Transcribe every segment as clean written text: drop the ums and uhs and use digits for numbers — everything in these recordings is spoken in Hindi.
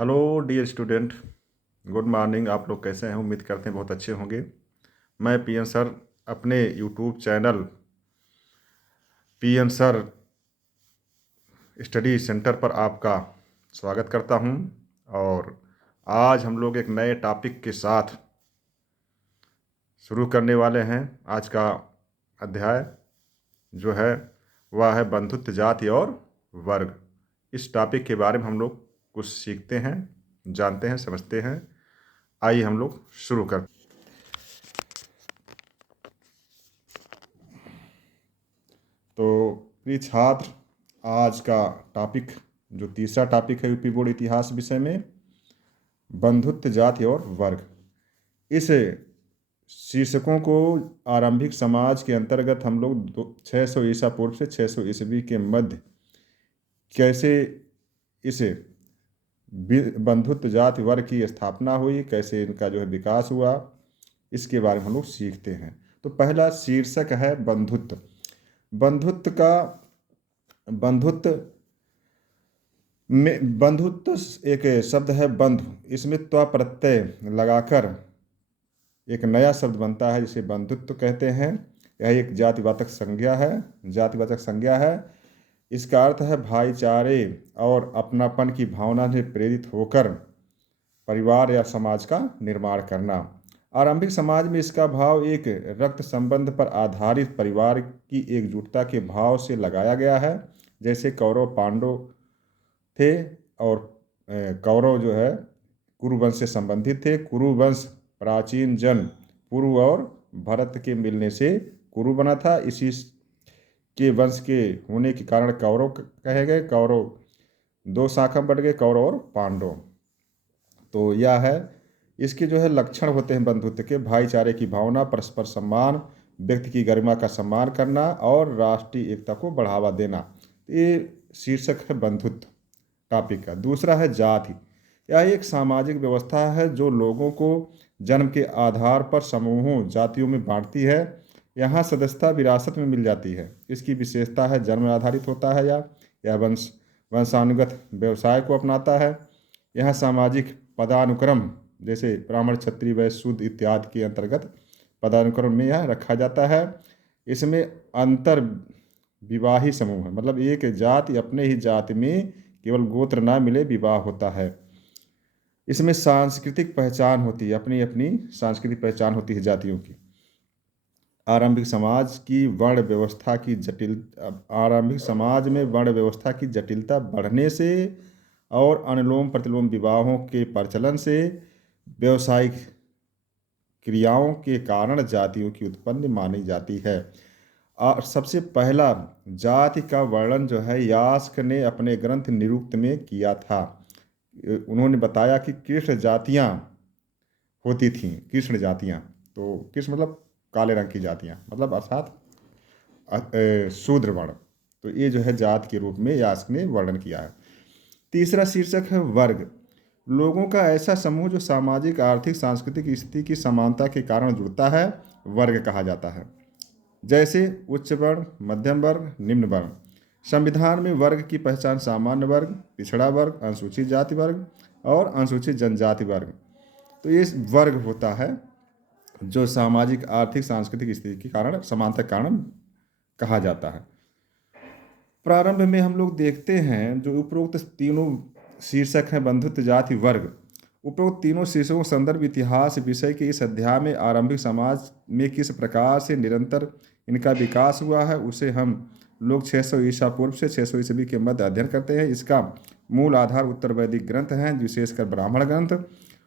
Hello dear student. Good morning. आप लोग कैसे हैं? उम्मीद करते हैं बहुत अच्छे होंगे। मैं पीएन सर अपने YouTube channel PN sir study centre पर आपका स्वागत करता हूं। और आज हम लोग एक नए टॉपिक के साथ शुरू करने वाले हैं। आज का अध्याय जो है वह है बंधुत्व, जाति और वर्ग। इस टॉपिक के बारे में हम लोग कुछ सीखते हैं, जानते हैं, समझते हैं। आइए हम लोग शुरू कर। तो प्रिय छात्र, आज का टॉपिक जो तीसरा टॉपिक है यूपी बोर्ड इतिहास विषय में, बंधुत्व, जाति और वर्ग। इस शीर्षकों को आरंभिक समाज के अंतर्गत हम लोग 600 ईसा पूर्व से 600 ईस्वी के मध्य कैसे इस बंधुत्व, जाति, वर्ग की स्थापना हुई, कैसे इनका जो है विकास हुआ, इसके बारे में हम लोग सीखते हैं। तो पहला शीर्षक है बंधुत्व। बंधुत्व का बंधुत्व एक शब्द है बंधु, इसमें त्व प्रत्यय लगाकर एक नया शब्द बनता है जिसे बंधुत्व कहते हैं। यह एक जातिवाचक संज्ञा है। इसका अर्थ है भाईचारे और अपनापन की भावना से प्रेरित होकर परिवार या समाज का निर्माण करना। आरंभिक समाज में इसका भाव एक रक्त संबंध पर आधारित परिवार की एकजुटता के भाव से लगाया गया है। जैसे कौरव पांडव थे और कौरव जो है कुरुवंश से संबंधित थे। कुरुवंश प्राचीन जन पुरु और भरत के मिलने से कुरु बना था। इसी के वंश के होने के कारण कौरव कहे गए। कौरव दो शाखा बढ़ गए, कौरव और पांडव। तो यह है इसके जो है लक्षण होते हैं बंधुत्व के: भाईचारे की भावना, परस्पर सम्मान, व्यक्ति की गरिमा का सम्मान करना और राष्ट्रीय एकता को बढ़ावा देना। ये शीर्षक है बंधुत्व टॉपिक का। दूसरा है जाति। यह एक सामाजिक व्यवस्था है जो लोगों को जन्म के आधार पर समूहों, जातियों में बांटती है। यहाँ सदस्यता विरासत में मिल जाती है। इसकी विशेषता है जन्म आधारित होता है या यह वंशानुगत व्यवसाय को अपनाता है। यहाँ सामाजिक पदानुक्रम जैसे ब्राह्मण, क्षत्रिय, वैश्य, शूद्र इत्यादि के अंतर्गत पदानुक्रम में यह रखा जाता है। इसमें अंतर विवाही समूह है, मतलब एक जाति अपने ही जाति में केवल गोत्र ना मिले विवाह होता है। इसमें सांस्कृतिक पहचान होती है, अपनी अपनी सांस्कृतिक पहचान होती है जातियों की। आरंभिक समाज में वर्ण व्यवस्था की जटिलता बढ़ने से और अनुलोम प्रतिलोम विवाहों के प्रचलन से व्यवसायिक क्रियाओं के कारण जातियों की उत्पत्ति मानी जाती है। और सबसे पहला जाति का वर्णन जो है यास्क ने अपने ग्रंथ निरुक्त में किया था। उन्होंने बताया कि कृष्ण जातियाँ होती थीं। कृष्ण जातियाँ, तो कृष्ण मतलब काले रंग की जातियाँ, मतलब अर्थात शूद्र वर्ण। तो ये जो है जात के रूप में यास्क ने वर्णन किया है। तीसरा शीर्षक है वर्ग। लोगों का ऐसा समूह जो सामाजिक, आर्थिक, सांस्कृतिक स्थिति की समानता के कारण जुड़ता है, वर्ग कहा जाता है। जैसे उच्च वर्ण, मध्यम वर्ग, निम्न वर्ण। संविधान में वर्ग की पहचान सामान्य वर्ग, पिछड़ा वर्ग, अनुसूचित जाति वर्ग और अनुसूचित जनजाति वर्ग। तो ये वर्ग होता है जो सामाजिक, आर्थिक, सांस्कृतिक स्थिति के कारण, समानता के कारण कहा जाता है। प्रारंभ में हम लोग देखते हैं जो उपरोक्त तीनों शीर्षक हैं बंधुत्व, जाति, वर्ग। उपरोक्त तीनों शीर्षकों संदर्भ इतिहास विषय के इस अध्याय में आरंभिक समाज में किस प्रकार से निरंतर इनका विकास हुआ है उसे हम लोग 600 ईसा पूर्व से 600 ईस्वी के मध्य अध्ययन करते हैं। इसका मूल आधार उत्तर वैदिक ग्रंथ हैं, विशेषकर ब्राह्मण ग्रंथ,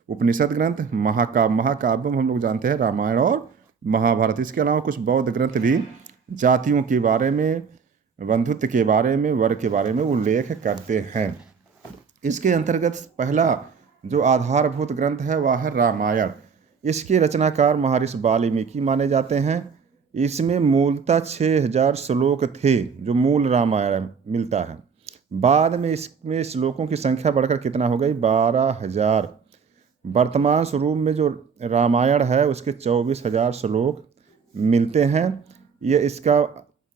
उपनिषद ग्रंथ, महाकाव्य हम लोग जानते हैं रामायण और महाभारत। इसके अलावा कुछ बौद्ध ग्रंथ भी जातियों के बारे में, बंधुत्व के बारे में, वर्ग के बारे में उल्लेख करते हैं। इसके अंतर्गत पहला जो आधारभूत ग्रंथ है वह है रामायण। इसके रचनाकार महर्षि वाल्मीकि माने जाते हैं। इसमें मूलतः 6000 श्लोक थे जो मूल रामायण मिलता है। बाद में इसमें श्लोकों की संख्या बढ़कर कितना हो गई? 12000। वर्तमान स्वरूप में जो रामायण है उसके 24000 श्लोक मिलते हैं। यह इसका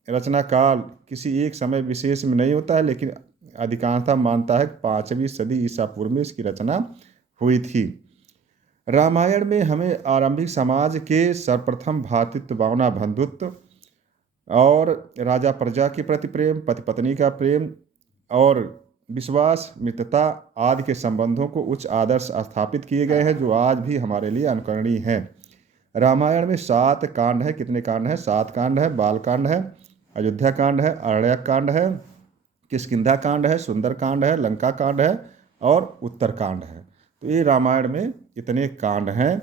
रचना काल किसी एक समय विशेष में नहीं होता है, लेकिन अधिकांशतः मानता है कि 5वीं सदी ईसा पूर्व में इसकी रचना हुई थी। रामायण में हमें आरंभिक समाज के सर्वप्रथम भ्रातृत्व भावना, बंधुत्व और राजा प्रजा के प्रति प्रेम, पति पत्नी का प्रेम और विश्वास, मित्रता आदि के संबंधों को उच्च आदर्श स्थापित किए गए हैं, जो आज भी हमारे लिए अनुकरणीय हैं। रामायण में 7 कांड है। कितने कांड हैं? 7 कांड है। बाल कांड है, अयोध्या कांड है, अरण्यक कांड है, किष्किंधा कांड है, सुंदर कांड है, लंका कांड है और उत्तर कांड है। तो ये रामायण में इतने कांड हैं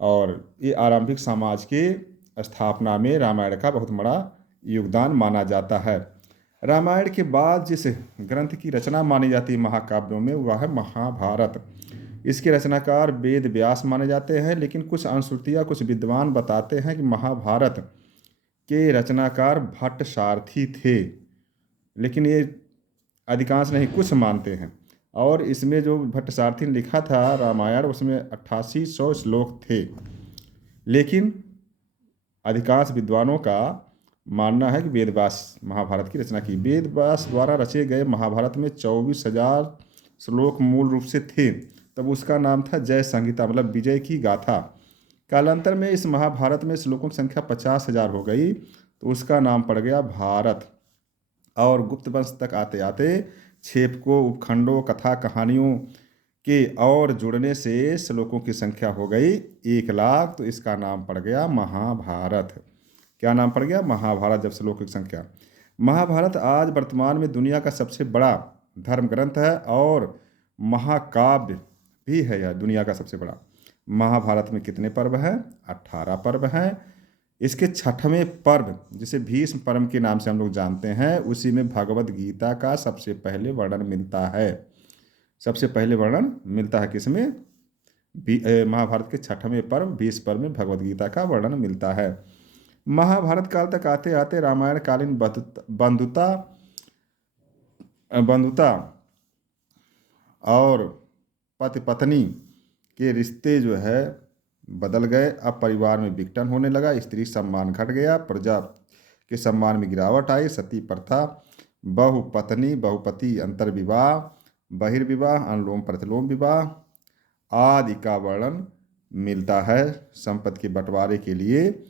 और ये आरंभिक समाज की स्थापना में रामायण का बहुत बड़ा योगदान माना जाता है। रामायण के बाद जिस ग्रंथ की रचना मानी जाती है महाकाव्यों में, वह है महाभारत। इसके रचनाकार वेद व्यास माने जाते हैं, लेकिन कुछ अनुश्रुतियाँ, कुछ विद्वान बताते हैं कि महाभारत के रचनाकार भट्ट सारथी थे, लेकिन ये अधिकांश नहीं, कुछ मानते हैं। और इसमें जो भट्ट सारथी ने लिखा था रामायण, उसमें 8800 श्लोक थे, लेकिन अधिकांश विद्वानों का मानना है कि वेद व्यास महाभारत की रचना की। वेद व्यास द्वारा रचे गए महाभारत में 24,000 श्लोक मूल रूप से थे, तब उसका नाम था जय संहिता, मतलब विजय की गाथा। कालांतर में इस महाभारत में श्लोकों की संख्या 50,000 हो गई, तो उसका नाम पड़ गया भारत। और गुप्त वंश तक आते आते छेपकों, उपखंडों, कथा कहानियों के और जुड़ने से श्लोकों की संख्या हो गई 1,00,000, तो इसका नाम पड़ गया महाभारत। क्या नाम पड़ गया? महाभारत। जब श्लोकों की संख्या, महाभारत आज वर्तमान में दुनिया का सबसे बड़ा धर्म ग्रंथ है और महाकाव्य भी है। यह दुनिया का सबसे बड़ा। महाभारत में कितने पर्व हैं? 18 पर्व हैं। इसके 6वें पर्व, जिसे भीष्म पर्व के नाम से हम लोग जानते हैं, उसी में भगवद गीता का सबसे पहले वर्णन मिलता है। सबसे पहले वर्णन मिलता है किसमें? महाभारत के 6वें पर्व भीष्म पर्व में भगवद गीता का वर्णन मिलता है। महाभारत काल तक आते आते रामायण कालीन बंधुता और पति पत्नी के रिश्ते जो है बदल गए। अब परिवार में विघटन होने लगा, स्त्री सम्मान घट गया, प्रजा के सम्मान में गिरावट आई, सती प्रथा, बहुपत्नी बहुपति अंतर्विवाह, बहिर्विवाह, अनुलोम प्रतिलोम विवाह आदि का वर्णन मिलता है। संपत्ति के बंटवारे के लिए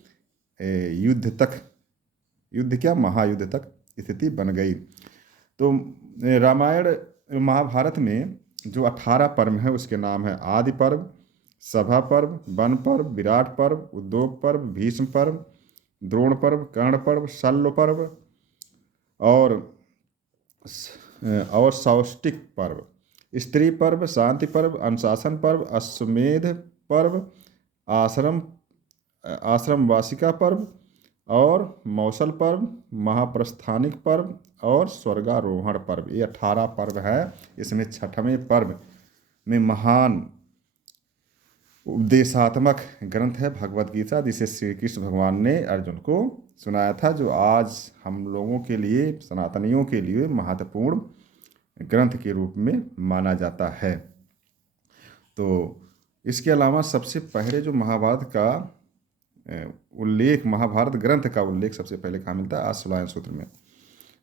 महायुद्ध तक स्थिति बन गई। तो रामायण महाभारत में जो 18 पर्व है, उसके नाम है आदि पर्व, सभा पर्व, वन पर्व, विराट पर्व, उद्योग पर्व, भीष्म पर्व, द्रोण पर्व, कर्ण पर्व, शल्य पर्व और सौष्टिक पर्व, स्त्री पर्व, शांति पर्व, अनुशासन पर्व, अश्वमेध पर्व, आश्रम वासिका पर्व और मौसल पर्व, महाप्रस्थानिक पर्व और स्वर्गारोहण पर्व। ये 18 पर्व है। इसमें 6वें पर्व में महान उपदेशात्मक ग्रंथ है भगवद गीता, जिसे श्री कृष्ण भगवान ने अर्जुन को सुनाया था, जो आज हम लोगों के लिए, सनातनियों के लिए महत्वपूर्ण ग्रंथ के रूप में माना जाता है। तो इसके अलावा सबसे पहले जो महाभारत का उल्लेख, महाभारत ग्रंथ का उल्लेख सबसे पहले कहाँ मिलता है? आश्वायन सूत्र में।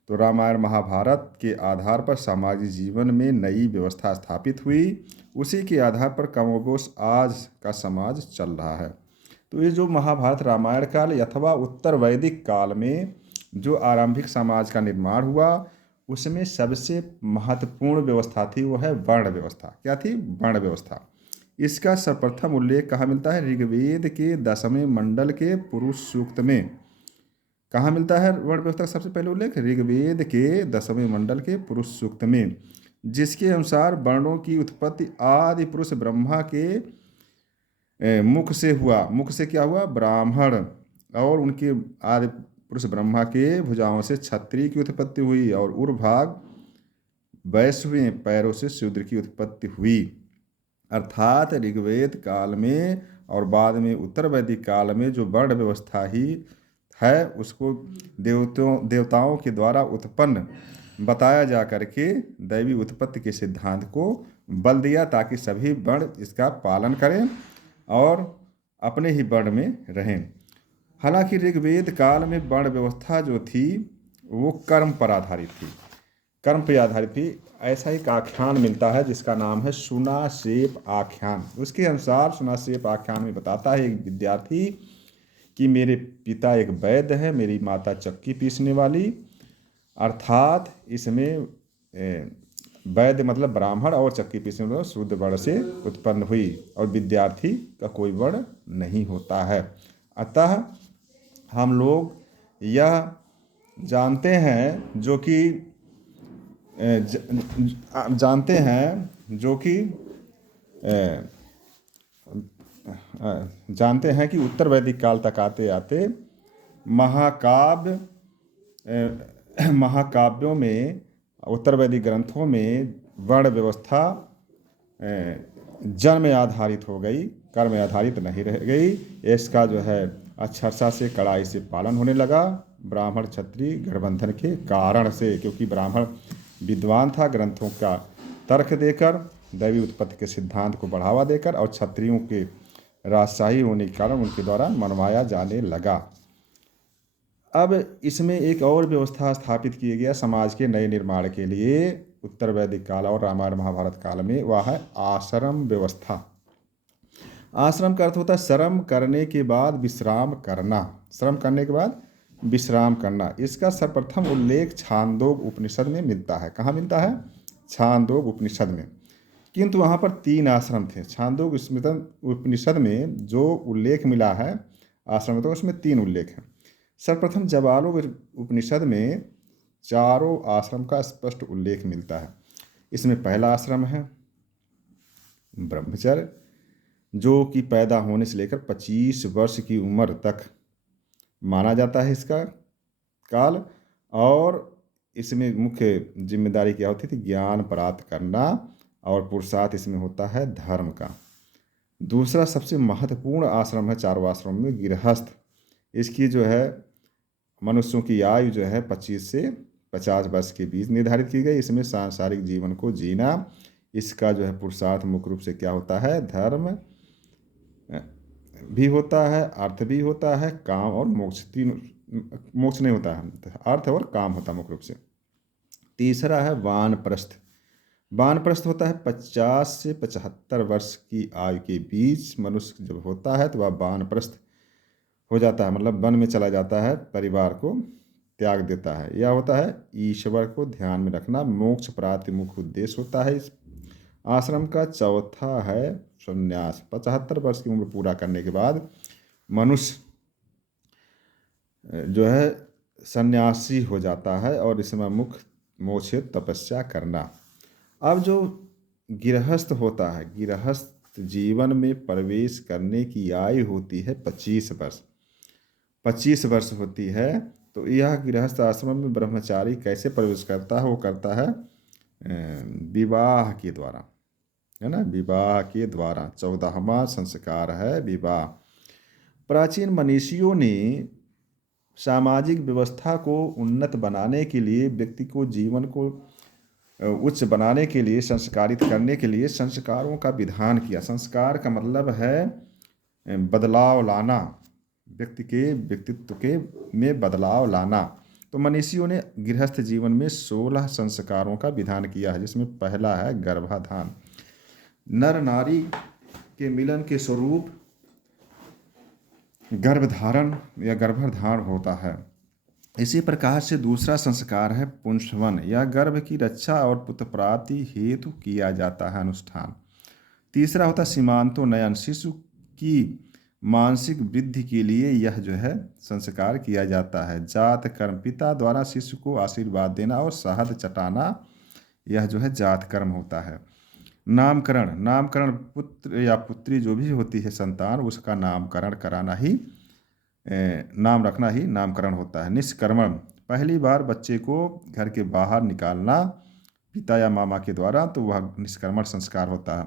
तो रामायण महाभारत के आधार पर सामाजिक जीवन में नई व्यवस्था स्थापित हुई, उसी के आधार पर कमोबेश आज का समाज चल रहा है। तो ये जो महाभारत रामायण काल अथवा उत्तर वैदिक काल में जो आरंभिक समाज का निर्माण हुआ, उसमें सबसे महत्वपूर्ण व्यवस्था थी, वो है वर्ण व्यवस्था। क्या थी? वर्ण व्यवस्था। इसका सर्वप्रथम उल्लेख कहाँ मिलता है? ऋग्वेद के 10वें मंडल के पुरुष सूक्त में। कहाँ मिलता है वर्ण व्यवस्था का सबसे पहले उल्लेख? ऋग्वेद के 10वें मंडल के पुरुष सूक्त में, जिसके अनुसार वर्णों की उत्पत्ति आदि पुरुष ब्रह्मा के मुख से हुआ। मुख से क्या हुआ? ब्राह्मण। और उनके आदि पुरुष ब्रह्मा के भुजाओं से क्षत्रिय की उत्पत्ति हुई और उर्भाग वैश्य पैरों से शूद्र की उत्पत्ति हुई। अर्थात ऋग्वेद काल में और बाद में उत्तर वैदिक काल में जो वर्ण व्यवस्था ही है, उसको देवताओं के द्वारा उत्पन्न बताया जा करके दैवी उत्पत्ति के सिद्धांत को बल दिया, ताकि सभी वर्ण इसका पालन करें और अपने ही वर्ण में रहें। हालांकि ऋग्वेद काल में वर्ण व्यवस्था जो थी वो कर्म पर आधारित थी। कर्म पे आधारित भी ऐसा एक आख्यान मिलता है जिसका नाम है सुनासेप आख्यान। उसके अनुसार सुनासेप आख्यान में बताता है एक विद्यार्थी कि मेरे पिता एक वैद्य है, मेरी माता चक्की पीसने वाली, अर्थात इसमें वैद्य मतलब ब्राह्मण और चक्की पीसने वाला शुद्ध वर्ण से उत्पन्न हुई और विद्यार्थी का कोई वर्ण नहीं होता है। अतः हम लोग यह जानते हैं जो कि जानते हैं जो कि जानते हैं कि उत्तर वैदिक काल तक आते आते महाकाव्यों में, उत्तर वैदिक ग्रंथों में वर्ण व्यवस्था जन्म आधारित हो गई, कर्म आधारित नहीं रह गई। इसका जो है अक्षरशा से कड़ाई से पालन होने लगा ब्राह्मण क्षत्रिय गठबंधन के कारण से, क्योंकि ब्राह्मण विद्वान था, ग्रंथों का तर्क देकर दैवी उत्पत्ति के सिद्धांत को बढ़ावा देकर, और क्षत्रियों के राजशाही होने के कारण उनके द्वारा मनवाया जाने लगा। अब इसमें एक और व्यवस्था स्थापित किया गया समाज के नए निर्माण के लिए उत्तर वैदिक काल और रामायण महाभारत काल में, वह है आश्रम व्यवस्था। आश्रम का अर्थ होता है श्रम करने के बाद विश्राम करना, श्रम करने के बाद विश्राम करना। इसका सर्वप्रथम उल्लेख छांदोग उपनिषद में मिलता है। कहाँ मिलता है? छांदोग उपनिषद में। किंतु वहाँ पर 3 आश्रम थे। छांदोग उपनिषद में जो उल्लेख मिला है आश्रम, तो उसमें 3 उल्लेख हैं। सर्वप्रथम जवालो उपनिषद में 4 आश्रम का स्पष्ट उल्लेख मिलता है। इसमें पहला आश्रम है ब्रह्मचर्य, जो कि पैदा होने से लेकर 25 वर्ष की उम्र तक माना जाता है इसका काल, और इसमें मुख्य जिम्मेदारी क्या होती थी? ज्ञान प्राप्त करना, और पुरुषार्थ इसमें होता है धर्म का। दूसरा सबसे महत्वपूर्ण आश्रम है 4 आश्रम में गृहस्थ। इसकी जो है मनुष्यों की आयु जो है 25 से 50 वर्ष के बीच निर्धारित की गई। इसमें सांसारिक जीवन को जीना, इसका जो है पुरुषार्थ मुख्य रूप से क्या होता है? धर्म भी होता है, अर्थ भी होता है, काम और मोक्ष। मोक्ष नहीं होता है, अर्थ और काम होता है मुख्य रूप से। तीसरा है वानप्रस्थ। वानप्रस्थ होता है 50 से 75 वर्ष की आयु के बीच मनुष्य जब होता है तो वह वानप्रस्थ हो जाता है, मतलब वन में चला जाता है, परिवार को त्याग देता है। यह होता है ईश्वर को ध्यान में रखना, मोक्ष प्राप्ति मुख्य उद्देश्य होता है इस आश्रम का। चौथा है संन्यास। 75 वर्ष की उम्र पूरा करने के बाद मनुष्य जो है सन्यासी हो जाता है, और इसमें मुख्य मोक्ष तपस्या करना। अब जो गृहस्थ होता है, गृहस्थ जीवन में प्रवेश करने की आयु होती है 25 वर्ष। 25 वर्ष होती है, तो यह गृहस्थ आश्रम में ब्रह्मचारी कैसे प्रवेश करता है? वो करता है विवाह के द्वारा, है ना, विवाह के द्वारा। 14वां संस्कार है विवाह। प्राचीन मनीषियों ने सामाजिक व्यवस्था को उन्नत बनाने के लिए, व्यक्ति को जीवन को उच्च बनाने के लिए, संस्कारित करने के लिए संस्कारों का विधान किया। संस्कार का मतलब है बदलाव लाना, व्यक्ति के व्यक्तित्व के में बदलाव लाना। तो मनीषियों ने गृहस्थ जीवन में 16 संस्कारों का विधान किया है, जिसमें पहला है गर्भाधान। नर नारी के मिलन के स्वरूप गर्भधारण या गर्भधारण होता है। इसी प्रकार से दूसरा संस्कार है पुंसवन, या गर्भ की रक्षा और पुत्र प्राप्ति हेतु किया जाता है अनुष्ठान। तीसरा होता है सीमांतो नयन, शिशु की मानसिक वृद्धि के लिए यह जो है संस्कार किया जाता है। जात कर्म, पिता द्वारा शिशु को आशीर्वाद देना और शहद चटाना, यह जो है जात कर्म होता है। नामकरण, नामकरण पुत्र या पुत्री जो भी होती है संतान, उसका नामकरण कराना ही, नाम रखना ही नामकरण होता है। निष्कर्मण, पहली बार बच्चे को घर के बाहर निकालना पिता या मामा के द्वारा, तो वह निष्कर्मण संस्कार होता है।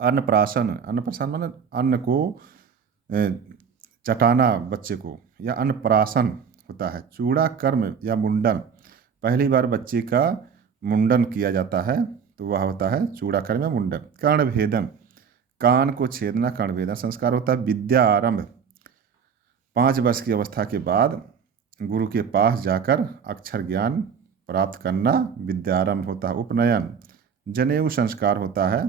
अन्नप्राशन, अन्नप्राशन माने अन्न को चटाना बच्चे को, या अन्नप्राशन होता है। चूड़ा कर्म या मुंडन, पहली बार बच्चे का मुंडन किया जाता है, तो वह होता है चूड़ा कर्म या मुंडन। कर्णभेदन, कान को छेदना कर्णभेदन संस्कार होता है। विद्या आरंभ, 5 वर्ष की अवस्था के बाद गुरु के पास जाकर अक्षर ज्ञान प्राप्त करना विद्यारंभ होता है। उपनयन जनेऊ संस्कार होता है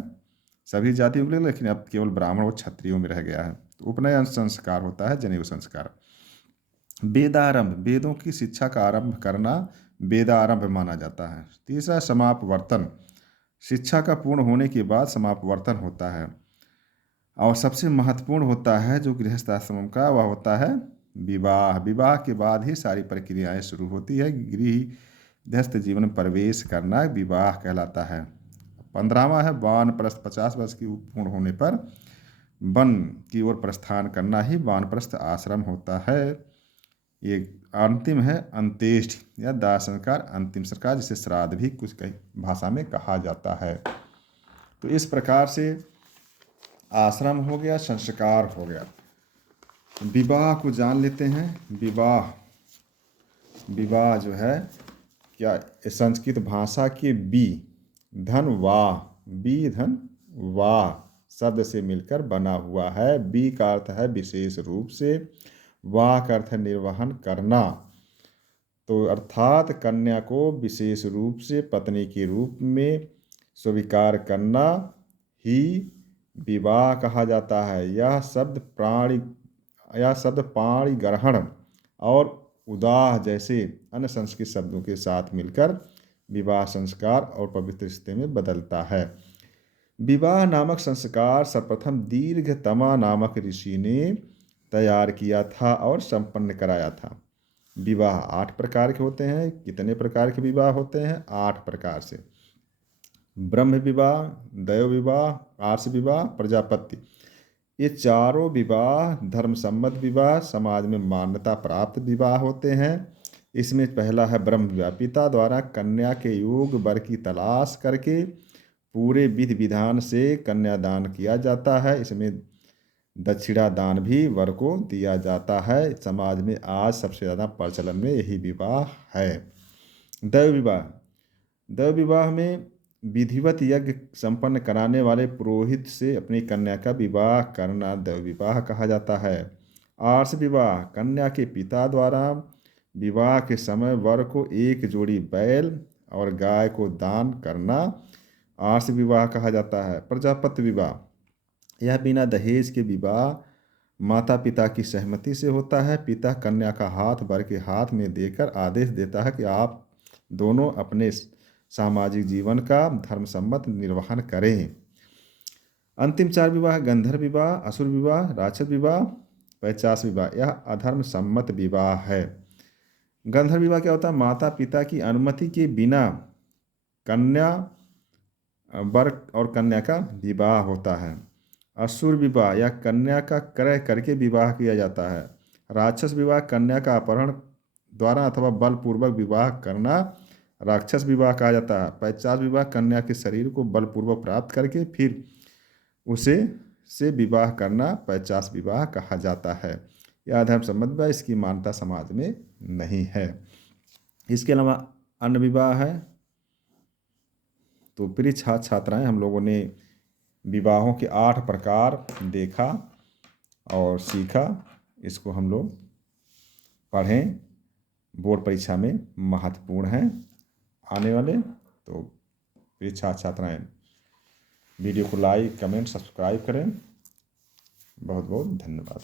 सभी जातियों के लिए, लेकिन अब केवल ब्राह्मण और क्षत्रियों में रह गया है। तो उपनयन संस्कार होता है जनेऊ संस्कार। वेदारंभ वेदों की शिक्षा का आरंभ करना वेदारंभ माना जाता है। तीसरा समापवर्तन शिक्षा का पूर्ण होने के बाद समापवर्तन होता है। और सबसे महत्वपूर्ण होता है जो गृहस्थ आश्रम का, वह होता है विवाह। विवाह के बाद ही सारी प्रक्रियाएं शुरू होती है। गृहस्थ जीवन में प्रवेश करना विवाह कहलाता है। 15वां है वानप्रस्थ। 50 वर्ष की पूर्ण होने पर वन की ओर प्रस्थान करना ही वानप्रस्थ आश्रम होता है। ये अंतिम है अंत्येष्टि या दाह संस्कार, अंतिम संस्कार, जिसे श्राद्ध भी कुछ कई भाषा में कहा जाता है। तो इस प्रकार से आश्रम हो गया, संस्कार हो गया। विवाह को जान लेते हैं। विवाह जो है क्या, संस्कृत भाषा के धन वाह शब्द से मिलकर बना हुआ है। बी का अर्थ है विशेष रूप से, वाह का अर्थ है निर्वहन करना। तो अर्थात कन्या को विशेष रूप से पत्नी के रूप में स्वीकार करना ही विवाह कहा जाता है। यह शब्द पाणि ग्रहण और उदाह जैसे अन्य संस्कृत शब्दों के साथ मिलकर विवाह संस्कार और पवित्र रिश्ते में बदलता है। विवाह नामक संस्कार सर्वप्रथम दीर्घतमा नामक ऋषि ने तैयार किया था और संपन्न कराया था। विवाह 8 प्रकार के होते हैं। कितने प्रकार के विवाह होते हैं? 8 प्रकार से। ब्रह्म विवाह, दैव विवाह, आर्ष विवाह, प्रजापत्य। ये चारों विवाह धर्मसम्मत विवाह, समाज में मान्यता प्राप्त विवाह होते हैं। इसमें पहला है ब्रह्म विवाह। पिता द्वारा कन्या के योग्य वर की तलाश करके पूरे विधि विधान से कन्यादान किया जाता है। इसमें दक्षिणा दान भी वर को दिया जाता है। समाज में आज सबसे ज़्यादा प्रचलन में यही विवाह है। दैव विवाह में विधिवत यज्ञ संपन्न कराने वाले पुरोहित से अपनी कन्या का विवाह करना दैव विवाह कहा जाता है। आर्ष विवाह कन्या के पिता द्वारा विवाह के समय वर को एक जोड़ी बैल और गाय को दान करना आर्ष विवाह कहा जाता है। प्रजापत्य विवाह यह बिना दहेज के विवाह माता पिता की सहमति से होता है। पिता कन्या का हाथ वर के हाथ में देकर आदेश देता है कि आप दोनों अपने सामाजिक जीवन का धर्मसम्मत निर्वहन करें। अंतिम 4 विवाह गंधर्व विवाह, असुर विवाह, राक्षस विवाह, पैशाच विवाह। यह अधर्म सम्मत विवाह है। गंधर्व विवाह क्या होता है? माता पिता की अनुमति के बिना कन्या वर और कन्या का विवाह होता है। असुर विवाह या कन्या का क्रय करके विवाह किया जाता है। राक्षस विवाह कन्या का अपहरण द्वारा अथवा बलपूर्वक विवाह करना राक्षस विवाह कहा जाता है। पैशाच विवाह कन्या के शरीर को बलपूर्वक प्राप्त करके फिर उसे से विवाह करना पैशाच विवाह कहा जाता है। यह अधर्म सम्मत विवाह, इसकी मान्यता समाज में नहीं है। इसके अलावा अन्य विवाह है। तो प्रिय छात्र छात्राएं, हम लोगों ने विवाहों के 8 प्रकार देखा और सीखा। इसको हम लोग पढ़ें, बोर्ड परीक्षा में महत्वपूर्ण है आने वाले। तो प्रिय छात्र छात्राएं, वीडियो को लाइक, कमेंट, सब्सक्राइब करें। बहुत बहुत धन्यवाद।